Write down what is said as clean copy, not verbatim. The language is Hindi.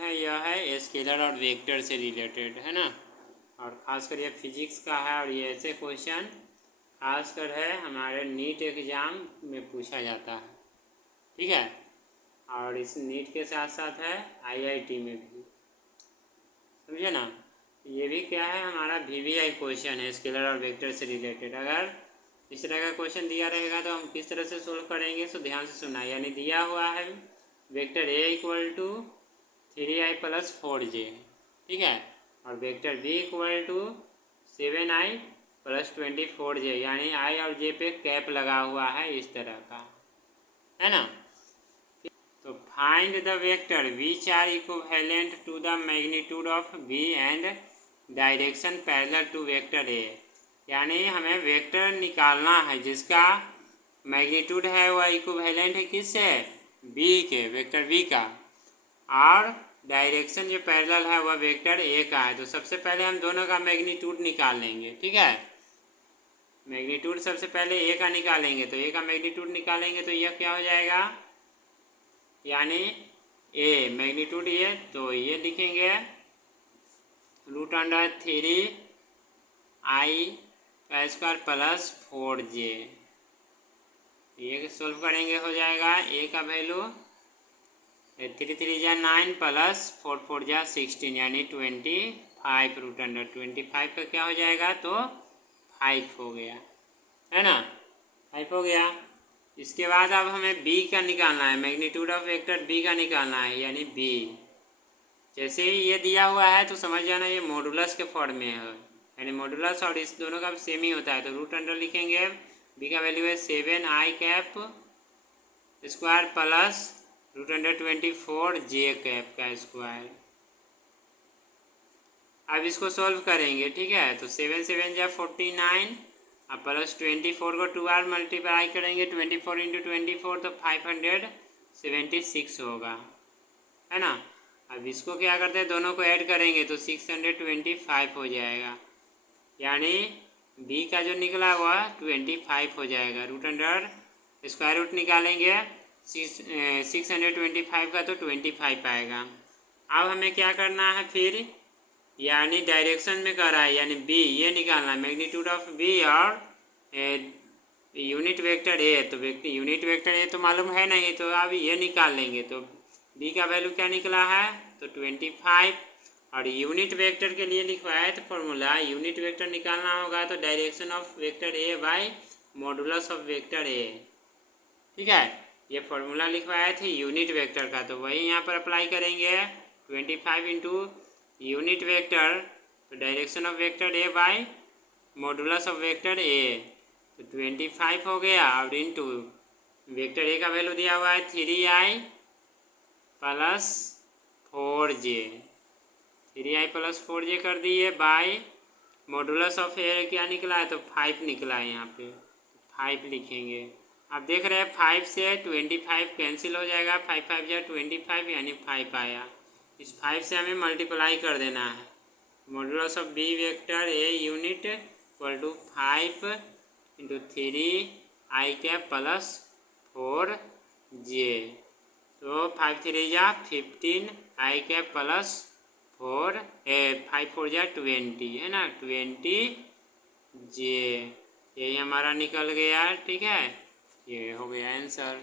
है यह है स्केलर और वेक्टर से रिलेटेड, है ना। और ख़ासकर ये फिजिक्स का है और ये ऐसे क्वेश्चन खासकर है हमारे नीट एग्ज़ाम में पूछा जाता है, ठीक है। और इस नीट के साथ साथ है आईआईटी में भी, समझे ना। ये भी क्या है, हमारा वीवीआई क्वेश्चन है स्केलर और वेक्टर से रिलेटेड। अगर इस तरह का क्वेश्चन दिया रहेगा तो हम किस तरह से सोल्व करेंगे, तो ध्यान से सुनना। यानी दिया हुआ है vector A equal to 3i + 4j, ठीक है, और vector B equal to 7i + 24j, यानी आई और जे पे कैप लगा हुआ है इस तरह का, है ना। तो find the vector which are equivalent to the magnitude of B and direction parallel to vector A. यानी हमें वेक्टर निकालना है जिसका मैग्नीट्यूड है वह इक्विवेलेंट है किससे, बी के, वेक्टर बी का, और डायरेक्शन जो पैरेलल है वह वेक्टर ए का है। तो सबसे पहले हम दोनों का मैग्नीट्यूड निकाल लेंगे, ठीक है। मैग्नीट्यूड सबसे पहले ए का निकालेंगे, तो ए का मैग्नीट्यूड निकालेंगे तो यह क्या हो जाएगा, यानी ए मैग्नीट्यूड ये, तो ये लिखेंगे √3i² + 4j। ये सोल्व करेंगे हो जाएगा ए का वैल्यू 3 3 जा 9 + 4 4 जा 16, यानी 25 √25 का क्या हो जाएगा, तो 5 हो गया, है ना, 5 हो गया। इसके बाद अब हमें बी का निकालना है, मैग्नीट्यूड ऑफ वेक्टर बी का निकालना है, यानी बी। जैसे ही ये दिया हुआ है तो समझ जाना ये मॉडुलस के फॉर्म में है, यानी मॉडुलस और इस दोनों का सेम ही होता है। तो √अंडर लिखेंगे, बी का वैल्यू है 7i² + √24j का स्क्वायर। अब इसको सोल्व करेंगे, ठीक है। तो 7 7 जा 49 अब +24 को 2 बार मल्टीप्लाई करेंगे, 24 × 24 तो 576 होगा, है ना। अब इसको क्या करते हैं, दोनों को ऐड करेंगे तो 625 हो जाएगा, यानी बी का जो निकला हुआ 25 हो जाएगा। √अंडर स्क्वायर रूट निकालेंगे 625 का तो 25 आएगा। अब हमें क्या करना है फिर, यानी डायरेक्शन में कर रहा है, यानी बी ये निकालना है, मैग्नीट्यूड ऑफ बी और यूनिट वेक्टर ए। तो यूनिट वेक्टर ए तो मालूम है नहीं, तो अब ये निकाल लेंगे। तो बी का वैल्यू क्या निकला है, तो 25, और यूनिट वेक्टर के लिए लिखवाया है तो फॉर्मूला यूनिट वेक्टर निकालना होगा तो direction of vector A by modulus of vector A, ठीक है। ये फॉर्मूला लिखवाए थे यूनिट वेक्टर का, तो वही यहाँ पर अप्लाई करेंगे। 25 × यूनिट वेक्टर, तो direction of vector A by modulus of vector A, तो 25 हो गया, और इंटू वेक्टर ए का वैल्यू दिया हुआ है 3i + 4j, 3i + 4j कर दिए, बाय मॉडुलस ऑफ ए क्या निकला है, तो 5 निकला है, यहाँ पे 5 लिखेंगे। आप देख रहे हैं 5 से 25 कैंसिल हो जाएगा, 5 5 जा 25, यानी 5 आया। इस 5 से हमें मल्टीप्लाई कर देना है, modulus of B vector A unit = 5 × 3i² + 4j, तो 5 3 जा 15i² + 5 4 जा 20, है ना, 20j। यही हमारा निकल गया, ठीक है, ये हो गया आंसर।